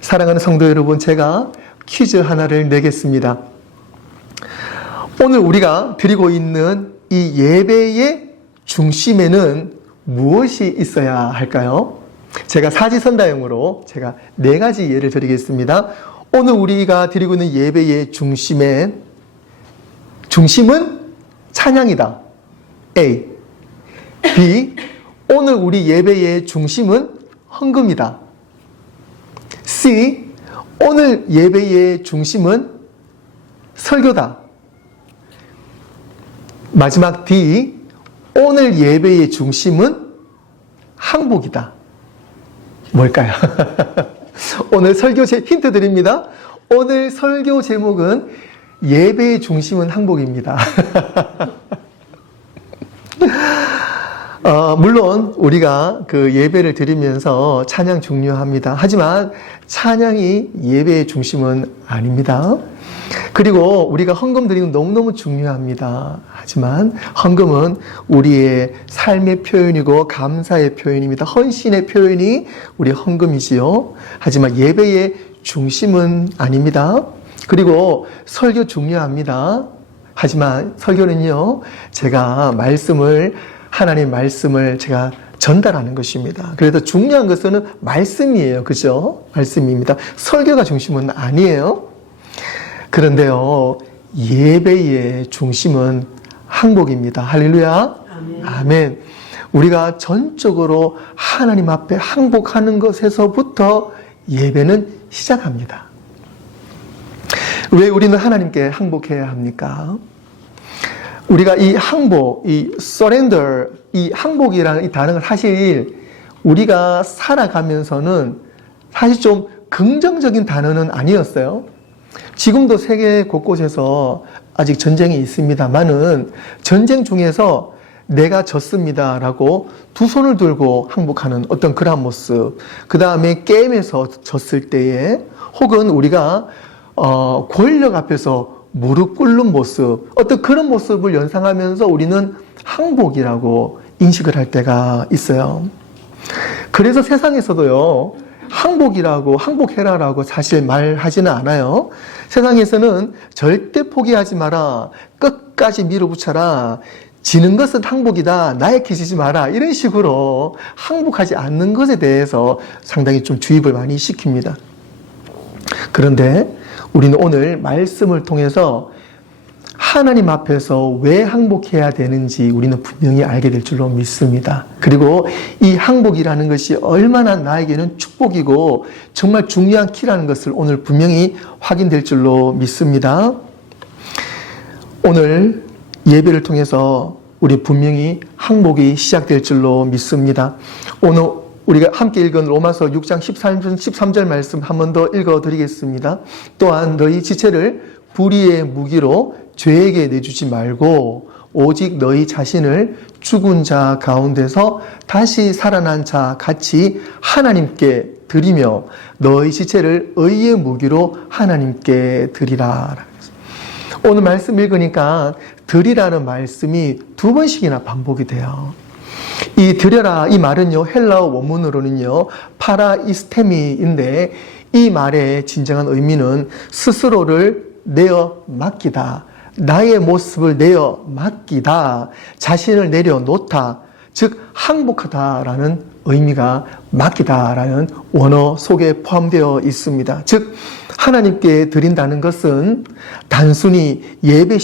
사랑하는 성도 여러분, 제가 퀴즈 하나를 내겠습니다. 오늘 우리가 드리고 있는 이 예배의 중심에는 무엇이 있어야 할까요? 제가 사지선다형으로 제가 4가지 예를 드리겠습니다. 오늘 우리가 드리고 있는 예배의 중심은 찬양이다. A. B. 오늘 우리 예배의 중심은 헌금이다. C. 오늘 예배의 중심은 설교다. 마지막 D. 오늘 예배의 중심은 항복이다. 뭘까요? 오늘 설교 힌트 드립니다. 오늘 설교 제목은 예배의 중심은 항복입니다. 물론 우리가 그 예배를 드리면서 찬양 중요합니다. 하지만 찬양이 예배의 중심은 아닙니다. 그리고 우리가 헌금 드리는 건 너무너무 중요합니다. 하지만 헌금은 우리의 삶의 표현이고 감사의 표현입니다. 헌신의 표현이 우리 헌금이지요. 하지만 예배의 중심은 아닙니다. 그리고 설교 중요합니다. 하지만 설교는요, 제가 하나님의 말씀을 제가 전달하는 것입니다. 그래서 중요한 것은 말씀이에요. 그죠? 말씀입니다. 설교가 중심은 아니에요. 그런데요, 예배의 중심은 항복입니다. 할렐루야. 아멘. 우리가 전적으로 하나님 앞에 항복하는 것에서부터 예배는 시작합니다. 왜 우리는 하나님께 항복해야 합니까? 우리가 이 항복, 이 surrender, 이 항복이라는 이 단어가 사실 우리가 살아가면서는 사실 좀 긍정적인 단어는 아니었어요. 지금도 세계 곳곳에서 아직 전쟁이 있습니다만은 전쟁 중에서 내가 졌습니다라고 두 손을 들고 항복하는 어떤 그런 모습, 그 다음에 게임에서 졌을 때에 혹은 우리가 권력 앞에서 무릎 꿇는 모습, 어떤 그런 모습을 연상하면서 우리는 항복이라고 인식을 할 때가 있어요. 그래서 세상에서도요, 항복해라라고 사실 말하지는 않아요. 세상에서는 절대 포기하지 마라, 끝까지 밀어붙여라, 지는 것은 항복이다, 나약해지지 마라, 이런 식으로 항복하지 않는 것에 대해서 상당히 좀 주입을 많이 시킵니다. 그런데 우리는 오늘 말씀을 통해서 하나님 앞에서 왜 항복해야 되는지 우리는 분명히 알게 될 줄로 믿습니다. 그리고 이 항복이라는 것이 얼마나 나에게는 축복이고 정말 중요한 키라는 것을 오늘 분명히 확인될 줄로 믿습니다. 오늘 예배를 통해서 우리 분명히 항복이 시작될 줄로 믿습니다. 오늘 우리가 함께 읽은 로마서 6장 13절 말씀 한 번 더 읽어드리겠습니다. 또한 너희 지체를 불의의 무기로 죄에게 내주지 말고 오직 너희 자신을 죽은 자 가운데서 다시 살아난 자 같이 하나님께 드리며 너희 지체를 의의 무기로 하나님께 드리라. 오늘 말씀 읽으니까 드리라는 말씀이 2번씩이나 반복이 돼요. 이 드려라, 이 말은요, 헬라어 원문으로는요, 파라이스테미인데, 이 말의 진정한 의미는 스스로를 내어 맡기다, 나의 모습을 내어 맡기다, 자신을 내려놓다, 즉 항복하다라는 의미가 맡기다라는 원어 속에 포함되어 있습니다. 즉 하나님께 드린다는 것은 단순히 예배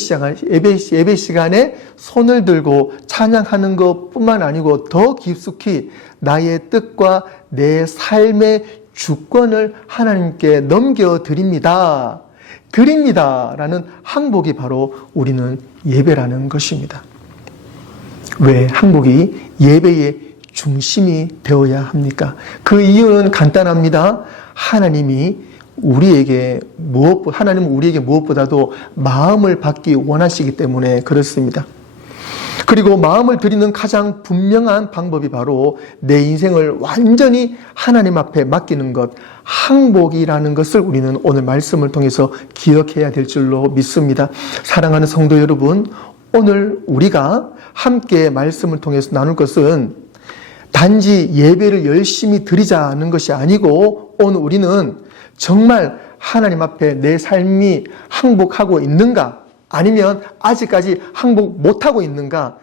시간에 손을 들고 찬양하는 것뿐만 아니고 더 깊숙이 나의 뜻과 내 삶의 주권을 하나님께 넘겨드립니다. 드립니다라는 항복이 바로 우리는 예배라는 것입니다. 왜 항복이 예배의 중심이 되어야 합니까? 그 이유는 간단합니다. 하나님은 우리에게 무엇보다도 마음을 받기 원하시기 때문에 그렇습니다. 그리고 마음을 드리는 가장 분명한 방법이 바로 내 인생을 완전히 하나님 앞에 맡기는 것, 항복이라는 것을 우리는 오늘 말씀을 통해서 기억해야 될 줄로 믿습니다. 사랑하는 성도 여러분, 오늘 우리가 함께 말씀을 통해서 나눌 것은 단지 예배를 열심히 드리자는 것이 아니고 오늘 우리는 정말 하나님 앞에 내 삶이 항복하고 있는가? 아니면 아직까지 항복 못하고 있는가?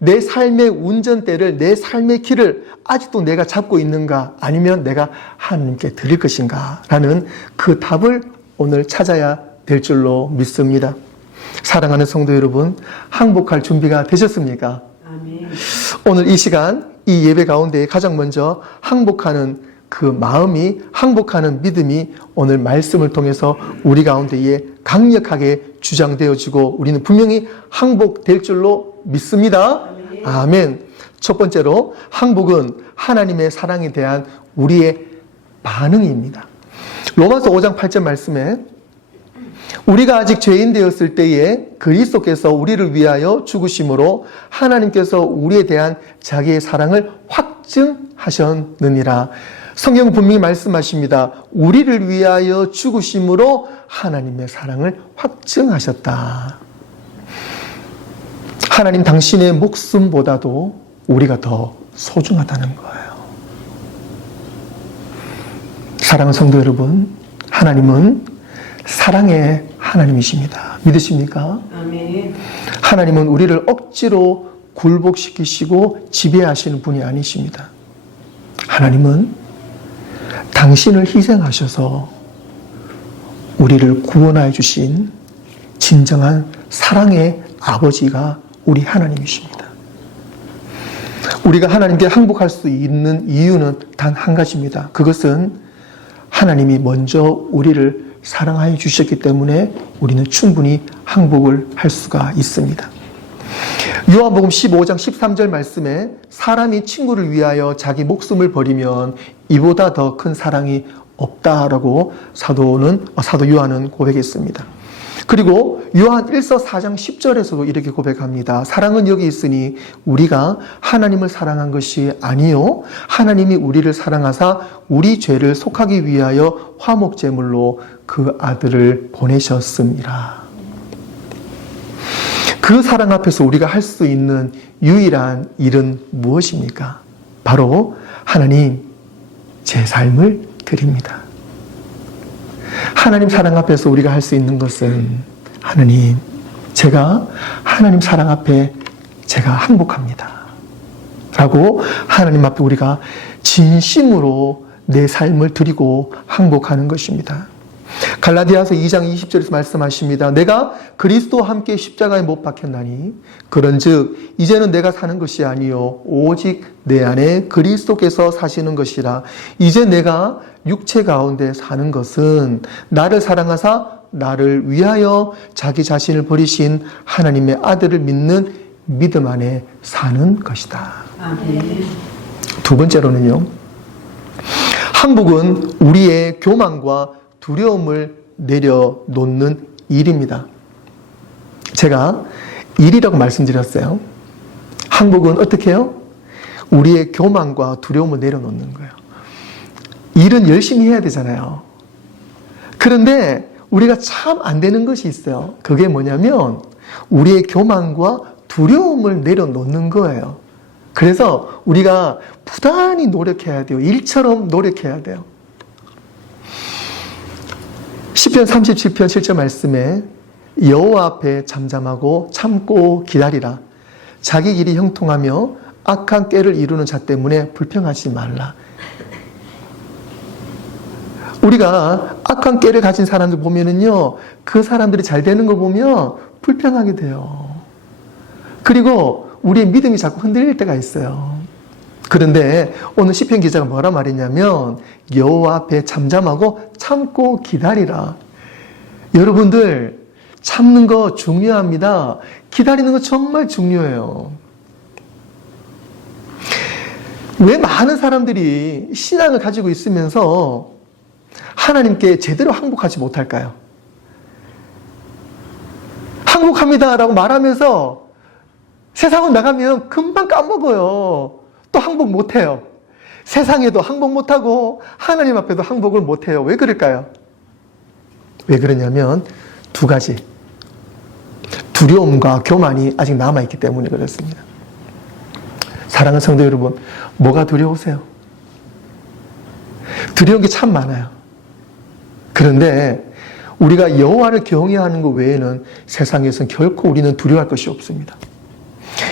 내 삶의 운전대를, 내 삶의 길을 아직도 내가 잡고 있는가? 아니면 내가 하나님께 드릴 것인가? 라는 그 답을 오늘 찾아야 될 줄로 믿습니다. 사랑하는 성도 여러분, 항복할 준비가 되셨습니까? 아멘. 오늘 이 시간, 이 예배 가운데 가장 먼저 항복하는 그 마음이, 항복하는 믿음이 오늘 말씀을 통해서 우리 가운데에 강력하게 주장되어지고 우리는 분명히 항복될 줄로 믿습니다. 아멘. 첫 번째로 항복은 하나님의 사랑에 대한 우리의 반응입니다. 로마서 5장 8절 말씀에 우리가 아직 죄인 되었을 때에 그리스도께서 우리를 위하여 죽으심으로 하나님께서 우리에 대한 자기의 사랑을 확증하셨느니라. 성경은 분명히 말씀하십니다. 우리를 위하여 죽으심으로 하나님의 사랑을 확증하셨다. 하나님 당신의 목숨보다도 우리가 더 소중하다는 거예요. 사랑하는 성도 여러분, 하나님은 사랑의 하나님이십니다. 믿으십니까? 아멘. 하나님은 우리를 억지로 굴복시키시고 지배하시는 분이 아니십니다. 하나님은 당신을 희생하셔서 우리를 구원하여 주신 진정한 사랑의 아버지가 우리 하나님이십니다. 우리가 하나님께 항복할 수 있는 이유는 단 한 가지입니다. 그것은 하나님이 먼저 우리를 사랑하여 주셨기 때문에 우리는 충분히 항복을 할 수가 있습니다. 요한복음 15장 13절 말씀에 사람이 친구를 위하여 자기 목숨을 버리면 이보다 더 큰 사랑이 없다라고 사도 요한은 고백했습니다. 그리고 요한 1서 4장 10절에서도 이렇게 고백합니다. 사랑은 여기 있으니 우리가 하나님을 사랑한 것이 아니요 하나님이 우리를 사랑하사 우리 죄를 속하기 위하여 화목제물로 그 아들을 보내셨습니다. 그 사랑 앞에서 우리가 할 수 있는 유일한 일은 무엇입니까? 바로 하나님, 제 삶을 드립니다. 하나님 사랑 앞에서 우리가 할 수 있는 것은 하나님, 제가 하나님 사랑 앞에 제가 항복합니다. 라고 하나님 앞에 우리가 진심으로 내 삶을 드리고 항복하는 것입니다. 갈라디아서 2장 20절에서 말씀하십니다. 내가 그리스도와 함께 십자가에 못 박혔나니 그런즉 이제는 내가 사는 것이 아니요 오직 내 안에 그리스도께서 사시는 것이라. 이제 내가 육체 가운데 사는 것은 나를 사랑하사 나를 위하여 자기 자신을 버리신 하나님의 아들을 믿는 믿음 안에 사는 것이다. 아멘. 두 번째로는요, 항복은 우리의 교만과 두려움을 내려놓는 일입니다. 제가 일이라고 말씀드렸어요. 항복은 어떻게 해요? 우리의 교만과 두려움을 내려놓는 거예요. 일은 열심히 해야 되잖아요. 그런데 우리가 참 안 되는 것이 있어요. 그게 뭐냐면 우리의 교만과 두려움을 내려놓는 거예요. 그래서 우리가 부단히 노력해야 돼요. 일처럼 노력해야 돼요. 시편 37편 7절 말씀에 여호와 앞에 잠잠하고 참고 기다리라. 자기 길이 형통하며 악한 꾀를 이루는 자 때문에 불평하지 말라. 우리가 악한 꾀를 가진 사람들 보면은요, 그 사람들이 잘 되는 거 보면 불평하게 돼요. 그리고 우리의 믿음이 자꾸 흔들릴 때가 있어요. 그런데 오늘 시편 기자가 뭐라 말했냐면 여호와 앞에 잠잠하고 참고 기다리라. 여러분들 참는 거 중요합니다. 기다리는 거 정말 중요해요. 왜 많은 사람들이 신앙을 가지고 있으면서 하나님께 제대로 항복하지 못할까요? 항복합니다라고 말하면서 세상으로 나가면 금방 까먹어요. 또 항복 못해요. 세상에도 항복 못하고 하나님 앞에도 항복을 못해요. 왜 그럴까요? 왜 그러냐면 두 가지. 두려움과 교만이 아직 남아있기 때문에 그렇습니다. 사랑하는 성도 여러분, 뭐가 두려우세요? 두려운 게 참 많아요. 그런데 우리가 여호와를 경외하는 것 외에는 세상에서는 결코 우리는 두려워할 것이 없습니다.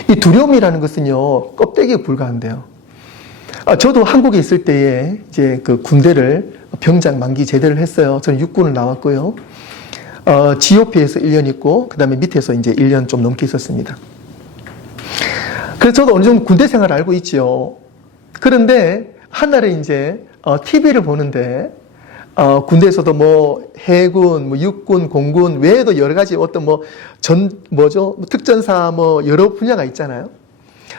이 두려움이라는 것은요, 껍데기에 불과한데요. 저도 한국에 있을 때에 이제 그 군대를 병장 만기 제대를 했어요. 저는 육군을 나왔고요. GOP에서 1년 있고, 그 다음에 밑에서 이제 1년 좀 넘게 있었습니다. 그래서 저도 어느 정도 군대 생활을 알고 있죠. 그런데 한날에 이제 TV를 보는데 군대에서도 뭐 해군, 뭐 육군, 공군 외에도 여러 가지 어떤 특전사 여러 분야가 있잖아요.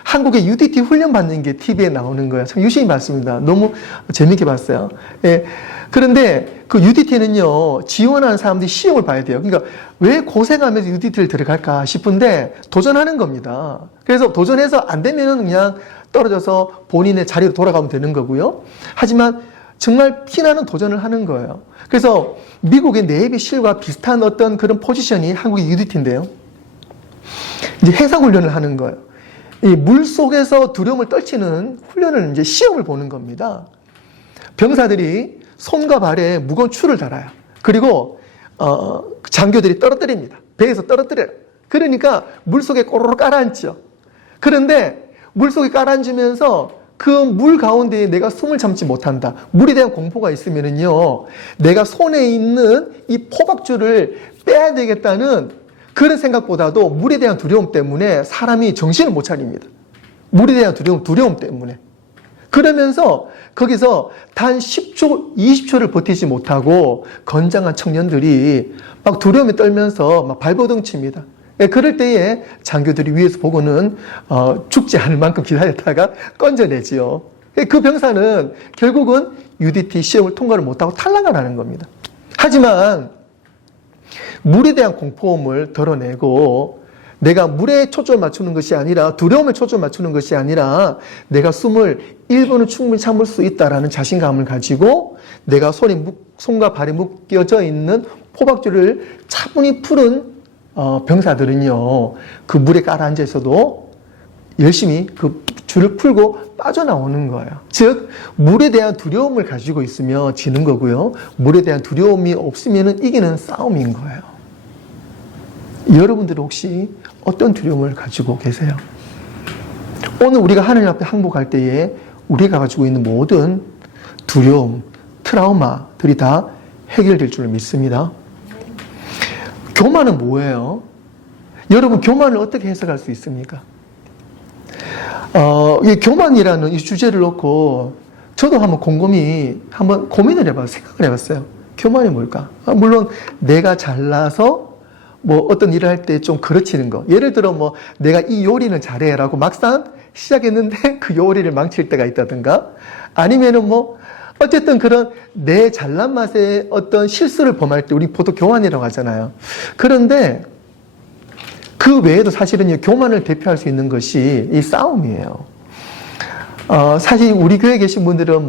한국의 UDT 훈련 받는 게 TV에 나오는 거예요. 참 유심히 봤습니다. 너무 재밌게 봤어요. 예. 그런데 그 UDT는요, 지원하는 사람들이 시험을 봐야 돼요. 그러니까 왜 고생하면서 UDT를 들어갈까 싶은데 도전하는 겁니다. 그래서 도전해서 안 되면은 그냥 떨어져서 본인의 자리로 돌아가면 되는 거고요. 하지만 정말 피나는 도전을 하는 거예요. 그래서 미국의 네이비 실과 비슷한 어떤 그런 포지션이 한국의 UDT인데요. 이제 해상 훈련을 하는 거예요. 이 물 속에서 두려움을 떨치는 훈련을 이제 시험을 보는 겁니다. 병사들이 손과 발에 무거운 줄을 달아요. 그리고 장교들이 떨어뜨립니다. 배에서 떨어뜨려요. 그러니까 물속에 꼬르륵 깔아앉죠. 그런데 물속에 깔아앉으면서 그 물 가운데에 내가 숨을 참지 못한다. 물에 대한 공포가 있으면은요, 내가 손에 있는 이 포박줄을 빼야 되겠다는 그런 생각보다도 물에 대한 두려움 때문에 사람이 정신을 못 차립니다. 물에 대한 두려움 때문에. 그러면서 거기서 단 10초, 20초를 버티지 못하고 건장한 청년들이 막 두려움에 떨면서 막 발버둥 칩니다. 그럴 때에 장교들이 위에서 보고는 죽지 않을 만큼 기다렸다가 건져내지요. 그 병사는 결국은 UDT 시험을 통과를 못하고 탈락을 하는 겁니다. 하지만 물에 대한 공포함을 덜어내고 내가 물에 초점을 맞추는 것이 아니라 두려움에 초점을 맞추는 것이 아니라 내가 숨을 1분은 충분히 참을 수 있다라는 자신감을 가지고 내가 손과 발에 묶여져 있는 포박줄을 차분히 푸른 병사들은요, 그 물에 깔아앉아 있어도 열심히 그 줄을 풀고 빠져나오는 거예요. 즉, 물에 대한 두려움을 가지고 있으면 지는 거고요. 물에 대한 두려움이 없으면 이기는 싸움인 거예요. 여러분들은 혹시 어떤 두려움을 가지고 계세요? 오늘 우리가 하나님 앞에 항복할 때에 우리가 가지고 있는 모든 두려움, 트라우마들이 다 해결될 줄 믿습니다. 교만은 뭐예요? 여러분, 교만을 어떻게 해석할 수 있습니까? 이 교만이라는 이 주제를 놓고 저도 한번 곰곰이 한번 고민을 해봐요. 생각을 해봤어요. 교만이 뭘까? 물론 내가 잘나서 어떤 일을 할 때 좀 그르치는 거. 예를 들어 내가 이 요리는 잘해라고 막상 시작했는데 그 요리를 망칠 때가 있다든가, 아니면은 어쨌든 그런 내 잘난 맛에 어떤 실수를 범할 때 우리 보통 교만이라고 하잖아요. 그런데 그 외에도 사실은 교만을 대표할 수 있는 것이 이 싸움이에요. 사실 우리 교회에 계신 분들은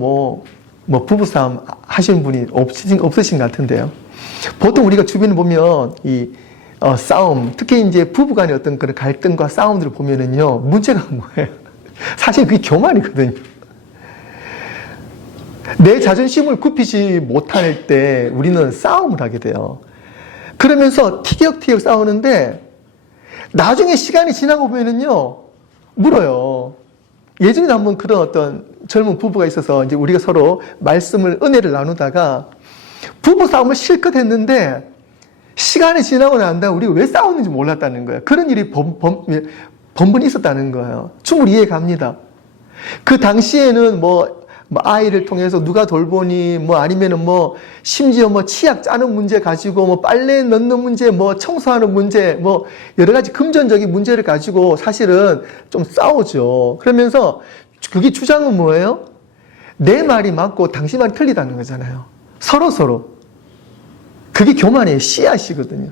부부싸움 하시는 분이 없으신 것 같은데요. 보통 우리가 주변에 보면 이 싸움, 특히 이제 부부간의 어떤 그런 갈등과 싸움들을 보면은요, 문제가 뭐예요? 사실 그게 교만이거든요. 내 자존심을 굽히지 못할 때 우리는 싸움을 하게 돼요. 그러면서 티격태격 싸우는데 나중에 시간이 지나고 보면은요, 물어요. 예전에 한번 그런 어떤 젊은 부부가 있어서 이제 우리가 서로 은혜를 나누다가 부부 싸움을 실컷 했는데 시간이 지나고 난 다음에 우리가 왜 싸웠는지 몰랐다는 거예요. 그런 일이 번번이 있었다는 거예요. 충분히 이해 갑니다. 그 당시에는 아이를 통해서 누가 돌보니, 아니면은 심지어 치약 짜는 문제 가지고, 빨래 넣는 문제, 청소하는 문제, 여러 가지 금전적인 문제를 가지고 사실은 좀 싸우죠. 그러면서 그게 주장은 뭐예요? 내 말이 맞고 당신 말이 틀리다는 거잖아요. 서로. 그게 교만의 씨앗이거든요.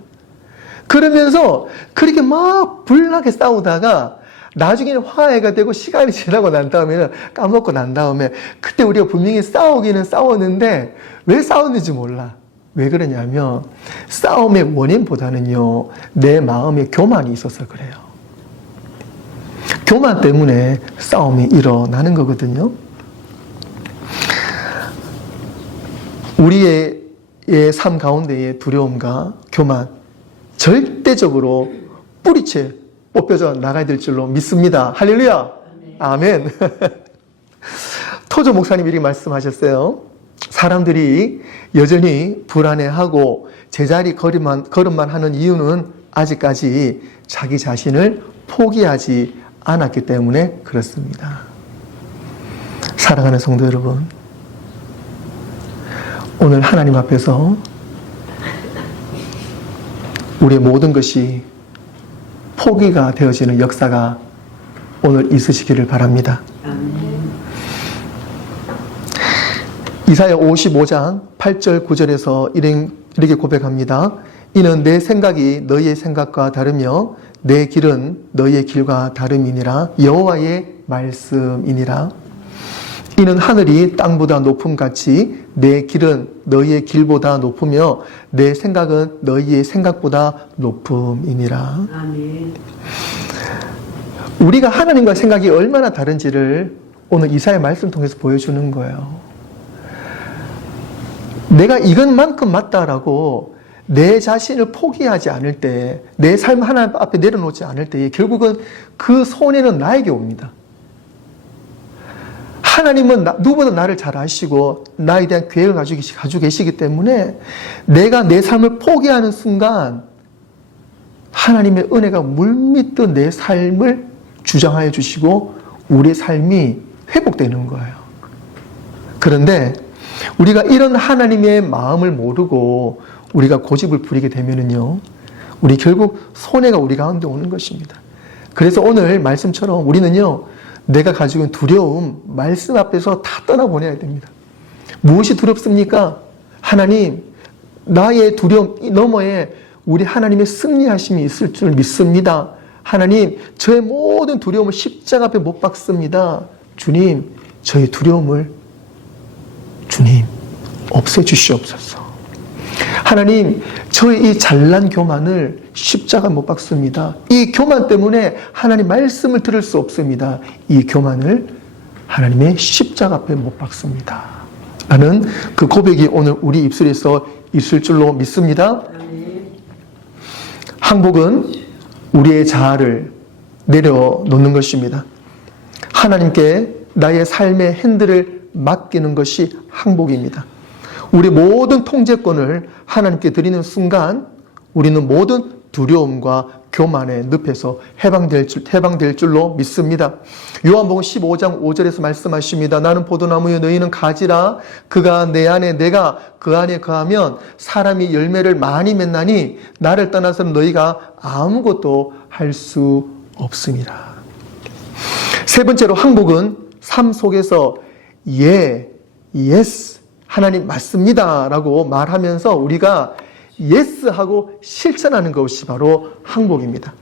그러면서 그렇게 막 불나게 싸우다가 나중에는 화해가 되고 시간이 지나고 난 다음에는 까먹고 난 다음에 그때 우리가 분명히 싸우기는 싸웠는데 왜 싸웠는지 몰라. 왜 그러냐면 싸움의 원인보다는요, 내 마음에 교만이 있어서 그래요. 교만 때문에 싸움이 일어나는 거거든요. 우리의 삶 가운데의 두려움과 교만 절대적으로 뿌리채 뽑혀져 나가야 될 줄로 믿습니다. 할렐루야. 아멘. 토조 목사님이 이렇게 말씀하셨어요. 사람들이 여전히 불안해하고 제자리 걸음만 하는 이유는 아직까지 자기 자신을 포기하지 않았기 때문에 그렇습니다. 사랑하는 성도 여러분, 오늘 하나님 앞에서 우리의 모든 것이 포기가 되어지는 역사가 오늘 있으시기를 바랍니다. 이사야 55장 8절 9절에서 이렇게 고백합니다. 이는 내 생각이 너희의 생각과 다르며 내 길은 너희의 길과 다름이니라. 여호와의 말씀이니라. 이는 하늘이 땅보다 높음같이 내 길은 너희의 길보다 높으며 내 생각은 너희의 생각보다 높음이니라. 아멘. 우리가 하나님과 생각이 얼마나 다른지를 오늘 이사야 말씀 통해서 보여주는 거예요. 내가 이것만큼 맞다라고 내 자신을 포기하지 않을 때, 내 삶 하나님 앞에 내려놓지 않을 때 결국은 그 손해는 나에게 옵니다. 하나님은 누구보다 나를 잘 아시고 나에 대한 계획을 가지고 계시기 때문에 내가 내 삶을 포기하는 순간 하나님의 은혜가 물밀듯 내 삶을 주장하여 주시고 우리의 삶이 회복되는 거예요. 그런데 우리가 이런 하나님의 마음을 모르고 우리가 고집을 부리게 되면은요, 우리 결국 손해가 우리 가운데 오는 것입니다. 그래서 오늘 말씀처럼 우리는요, 내가 가지고 있는 두려움, 말씀 앞에서 다 떠나보내야 됩니다. 무엇이 두렵습니까? 하나님, 나의 두려움 너머에 우리 하나님의 승리하심이 있을 줄 믿습니다. 하나님, 저의 모든 두려움을 십자가 앞에 못 박습니다. 주님, 저의 두려움을 주님 없애주시옵소서. 하나님, 저의 이 잘난 교만을 십자가 못 박습니다. 이 교만 때문에 하나님 말씀을 들을 수 없습니다. 이 교만을 하나님의 십자가 앞에 못 박습니다. 라는 그 고백이 오늘 우리 입술에서 있을 줄로 믿습니다. 항복은 우리의 자아를 내려놓는 것입니다. 하나님께 나의 삶의 핸들을 맡기는 것이 항복입니다. 우리 모든 통제권을 하나님께 드리는 순간 우리는 모든 두려움과 교만의 늪에서 해방될 줄로 믿습니다. 요한복음 15장 5절에서 말씀하십니다. 나는 포도나무여 너희는 가지라. 그가 내 안에 내가 그 안에 거하면 사람이 열매를 많이 맺나니 나를 떠나서는 너희가 아무것도 할 수 없습니다. 세 번째로 항복은 삶 속에서 yes, 하나님 맞습니다 라고 말하면서 우리가 yes 하고 실천하는 것이 바로 항복입니다.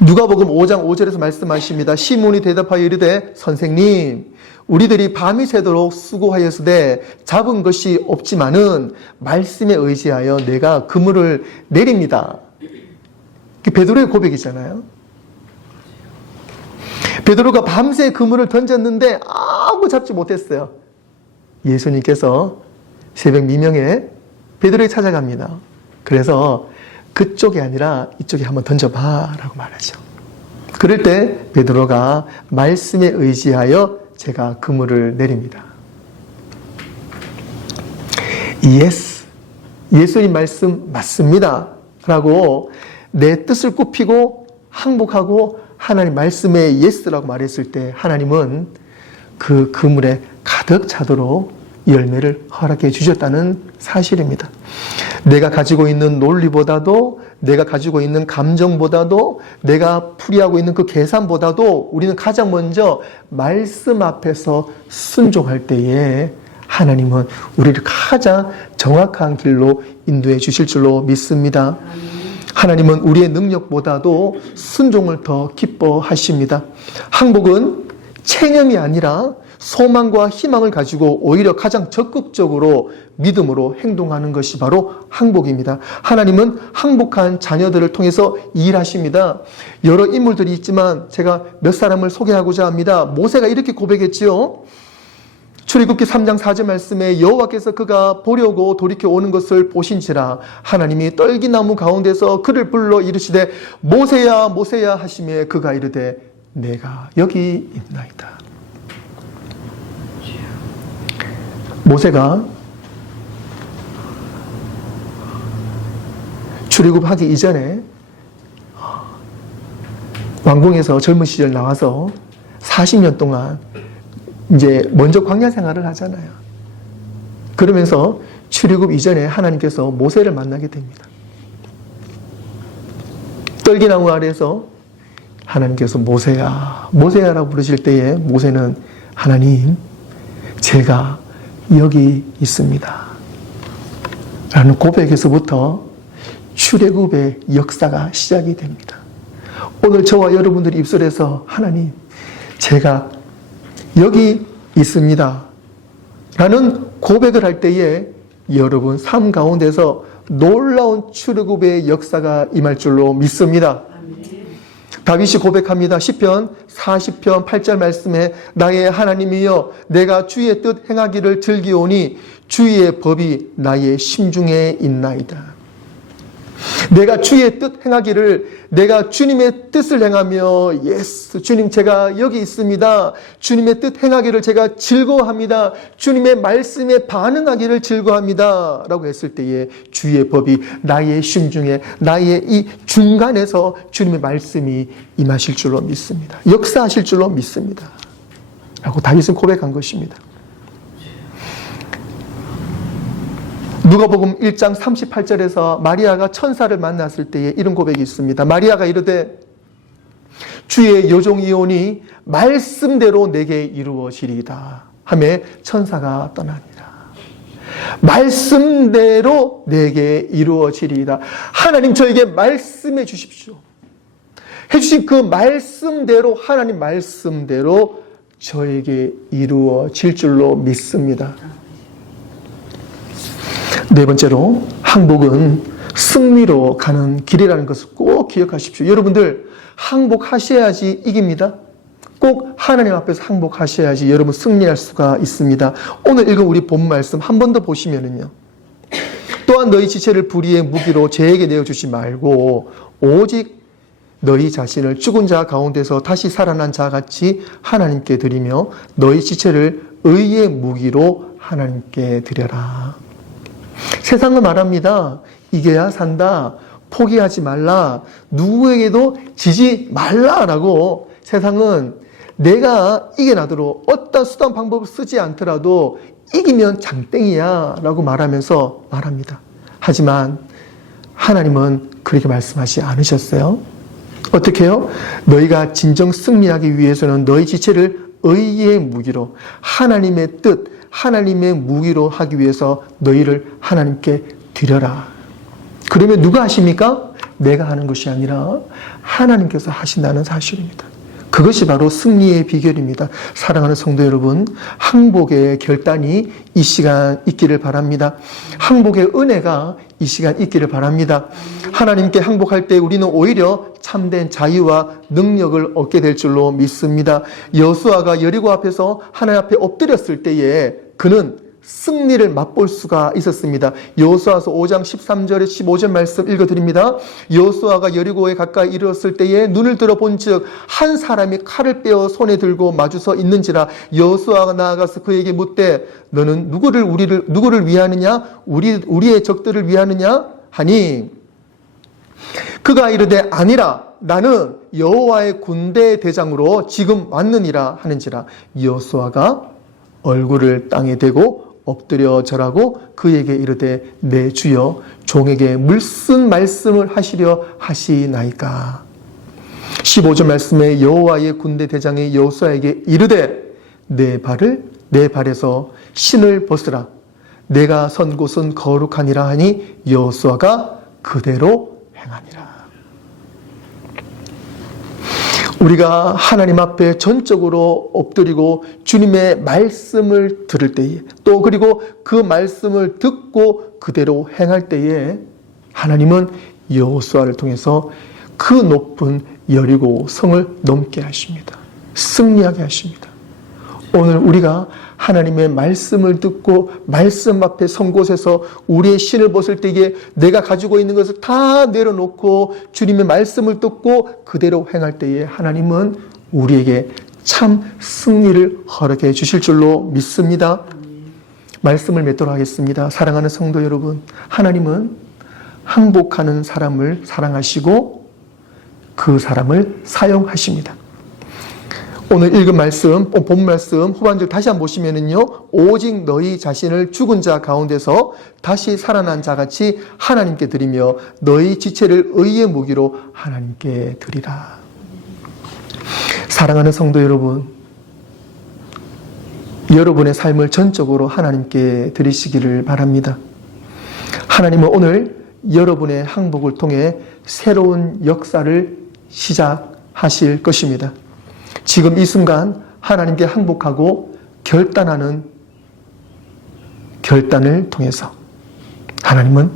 누가복음 5장 5절에서 말씀하십니다. 시몬이 대답하여 이르되 선생님, 우리들이 밤이 새도록 수고하였으되 잡은 것이 없지만은 말씀에 의지하여 내가 그물을 내립니다. 베드로의 고백이잖아요. 베드로가 밤새 그물을 던졌는데 아무 잡지 못했어요. 예수님께서 새벽 미명에 베드로에게 찾아갑니다. 그래서 그쪽이 아니라 이쪽에 한번 던져봐 라고 말하죠. 그럴 때 베드로가 말씀에 의지하여 제가 그물을 내립니다. Yes, 예수님 말씀 맞습니다 라고 내 뜻을 굽히고 항복하고 하나님 말씀에 Yes라고 말했을 때 하나님은 그 그물에 가득 차도록 열매를 허락해 주셨다는 사실입니다. 내가 가지고 있는 논리보다도, 내가 가지고 있는 감정보다도, 내가 풀이하고 있는 그 계산보다도 우리는 가장 먼저 말씀 앞에서 순종할 때에 하나님은 우리를 가장 정확한 길로 인도해 주실 줄로 믿습니다. 하나님은 우리의 능력보다도 순종을 더 기뻐하십니다. 항복은 체념이 아니라 소망과 희망을 가지고 오히려 가장 적극적으로 믿음으로 행동하는 것이 바로 항복입니다. 하나님은 항복한 자녀들을 통해서 일하십니다. 여러 인물들이 있지만 제가 몇 사람을 소개하고자 합니다. 모세가 이렇게 고백했지요. 출애굽기 3장 4절 말씀에 여호와께서 그가 보려고 돌이켜 오는 것을 보신지라 하나님이 떨기나무 가운데서 그를 불러 이르시되 모세야 모세야 하시매 그가 이르되 내가 여기 있나이다. 모세가 출애굽하기 이전에 왕궁에서 젊은 시절 나와서 40년 동안 이제 먼저 광야 생활을 하잖아요. 그러면서 출애굽 이전에 하나님께서 모세를 만나게 됩니다. 떨기나무 아래에서 하나님께서 모세야 모세야라고 부르실 때에 모세는 하나님 제가 여기 있습니다 라는 고백에서부터 출애굽의 역사가 시작이 됩니다. 오늘 저와 여러분들이 입술에서 하나님 제가 여기 있습니다 라는 고백을 할 때에 여러분 삶 가운데서 놀라운 출애굽의 역사가 임할 줄로 믿습니다. 다윗이 고백합니다. 시편 40편 8절 말씀에 나의 하나님이여 내가 주의 뜻 행하기를 즐기오니 주의 법이 나의 심중에 있나이다. 내가 주의 뜻 행하기를 내가 주님의 뜻을 행하며 예스 주님 제가 여기 있습니다. 주님의 뜻 행하기를 제가 즐거워합니다. 주님의 말씀에 반응하기를 즐거워합니다 라고 했을 때에 주의 법이 나의 심중에 나의 이 중간에서 주님의 말씀이 임하실 줄로 믿습니다. 역사하실 줄로 믿습니다 라고 다윗은 고백한 것입니다. 누가복음 1장 38절에서 마리아가 천사를 만났을 때에 이런 고백이 있습니다. 마리아가 이르되 주의 여종이오니 말씀대로 내게 이루어지리이다 하며 천사가 떠납니다. 말씀대로 내게 이루어지리이다. 하나님 저에게 말씀해 주십시오. 해주신 그 말씀대로 하나님 말씀대로 저에게 이루어질 줄로 믿습니다. 네 번째로 항복은 승리로 가는 길이라는 것을 꼭 기억하십시오. 여러분들 항복하셔야지 이깁니다. 꼭 하나님 앞에서 항복하셔야지 여러분 승리할 수가 있습니다. 오늘 읽은 우리 본 말씀 한 번 더 보시면은요. 또한 너희 지체를 불의의 무기로 죄에게 내어주지 말고 오직 너희 자신을 죽은 자 가운데서 다시 살아난 자 같이 하나님께 드리며 너희 지체를 의의 무기로 하나님께 드려라. 세상은 말합니다. 이겨야 산다. 포기하지 말라. 누구에게도 지지 말라라고 세상은 내가 이겨나도록 어떤 수단 방법을 쓰지 않더라도 이기면 장땡이야 라고 말하면서 말합니다. 하지만 하나님은 그렇게 말씀하지 않으셨어요. 어떻게 해요? 너희가 진정 승리하기 위해서는 너희 지체를 의의 무기로 하나님의 뜻, 하나님의 무기로 하기 위해서 너희를 하나님께 드려라. 그러면 누가 하십니까? 내가 하는 것이 아니라 하나님께서 하신다는 사실입니다. 그것이 바로 승리의 비결입니다. 사랑하는 성도 여러분, 항복의 결단이 이 시간 있기를 바랍니다. 항복의 은혜가 이 시간 있기를 바랍니다. 하나님께 항복할 때 우리는 오히려 참된 자유와 능력을 얻게 될 줄로 믿습니다. 여호수아가 여리고 앞에서 하나님 앞에 엎드렸을 때에 그는 승리를 맛볼 수가 있었습니다. 여호수아서 5장 13절에 15절 말씀 읽어드립니다. 여호수아가 여리고에 가까이 이르렀을 때에 눈을 들어 본즉 한 사람이 칼을 빼어 손에 들고 마주서 있는지라. 여호수아가 나아가서 그에게 묻되 너는 누구를 위하느냐? 우리의 적들을 위하느냐? 하니 그가 이르되 아니라 나는 여호와의 군대 대장으로 지금 왔느니라 하는지라. 여호수아가 얼굴을 땅에 대고 엎드려 절하고 그에게 이르되 내 주여 종에게 물쓴 말씀을 하시려 하시나이까. 15절 말씀에 여호와의 군대 대장이 여호수아에게 이르되 내 발에서 신을 벗으라. 내가 선 곳은 거룩하니라 하니 여호수아가 그대로 행하니라. 우리가 하나님 앞에 전적으로 엎드리고 주님의 말씀을 들을 때에 또 그리고 그 말씀을 듣고 그대로 행할 때에 하나님은 여호수아를 통해서 그 높은 여리고 성을 넘게 하십니다. 승리하게 하십니다. 오늘 우리가 하나님의 말씀을 듣고 말씀 앞에 선 곳에서 우리의 신을 벗을 때에 내가 가지고 있는 것을 다 내려놓고 주님의 말씀을 듣고 그대로 행할 때에 하나님은 우리에게 참 승리를 허락해 주실 줄로 믿습니다. 말씀을 맺도록 하겠습니다. 사랑하는 성도 여러분, 하나님은 항복하는 사람을 사랑하시고 그 사람을 사용하십니다. 오늘 읽은 말씀, 본 말씀 후반절 다시 한번 보시면은요, 오직 너희 자신을 죽은 자 가운데서 다시 살아난 자같이 하나님께 드리며 너희 지체를 의의 무기로 하나님께 드리라. 사랑하는 성도 여러분, 여러분의 삶을 전적으로 하나님께 드리시기를 바랍니다. 하나님은 오늘 여러분의 항복을 통해 새로운 역사를 시작하실 것입니다. 지금 이 순간 하나님께 항복하고 결단하는 결단을 통해서 하나님은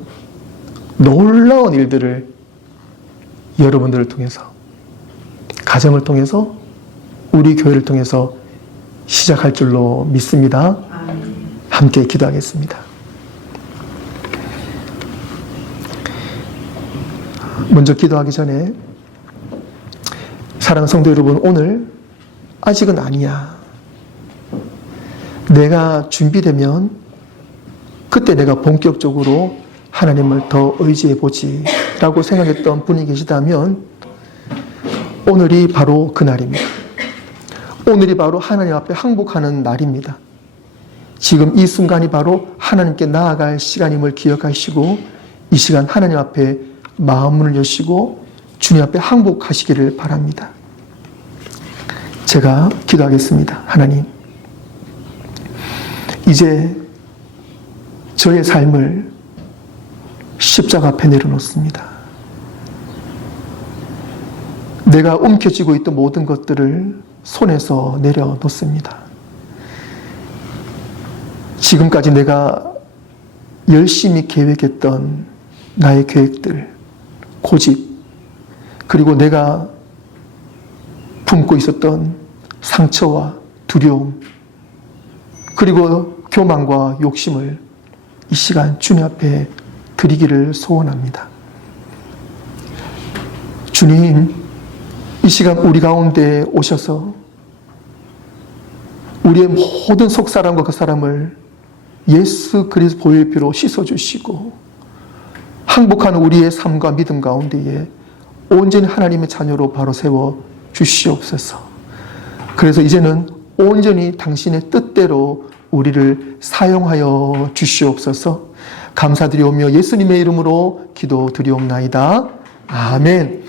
놀라운 일들을 여러분들을 통해서, 가정을 통해서, 우리 교회를 통해서 시작할 줄로 믿습니다. 함께 기도하겠습니다. 먼저 기도하기 전에 사랑하는 성도 여러분, 오늘 아직은 아니야. 내가 준비되면 그때 내가 본격적으로 하나님을 더 의지해 보지 라고 생각했던 분이 계시다면 오늘이 바로 그날입니다. 오늘이 바로 하나님 앞에 항복하는 날입니다. 지금 이 순간이 바로 하나님께 나아갈 시간임을 기억하시고 이 시간 하나님 앞에 마음문을 여시고 주님 앞에 항복하시기를 바랍니다. 제가 기도하겠습니다. 하나님, 이제 저의 삶을 십자가 앞에 내려놓습니다. 내가 움켜쥐고 있던 모든 것들을 손에서 내려놓습니다. 지금까지 내가 열심히 계획했던 나의 계획들, 고집, 그리고 내가 품고 있었던 상처와 두려움, 그리고 교만과 욕심을 이 시간 주님 앞에 드리기를 소원합니다. 주님, 이 시간 우리 가운데 오셔서 우리의 모든 속사람과 그 사람을 예수 그리스도 보혈 피로 씻어주시고 항복하는 우리의 삶과 믿음 가운데에 온전히 하나님의 자녀로 바로 세워 주시옵소서. 그래서 이제는 온전히 당신의 뜻대로 우리를 사용하여 주시옵소서. 감사드리오며 예수님의 이름으로 기도드리옵나이다. 아멘.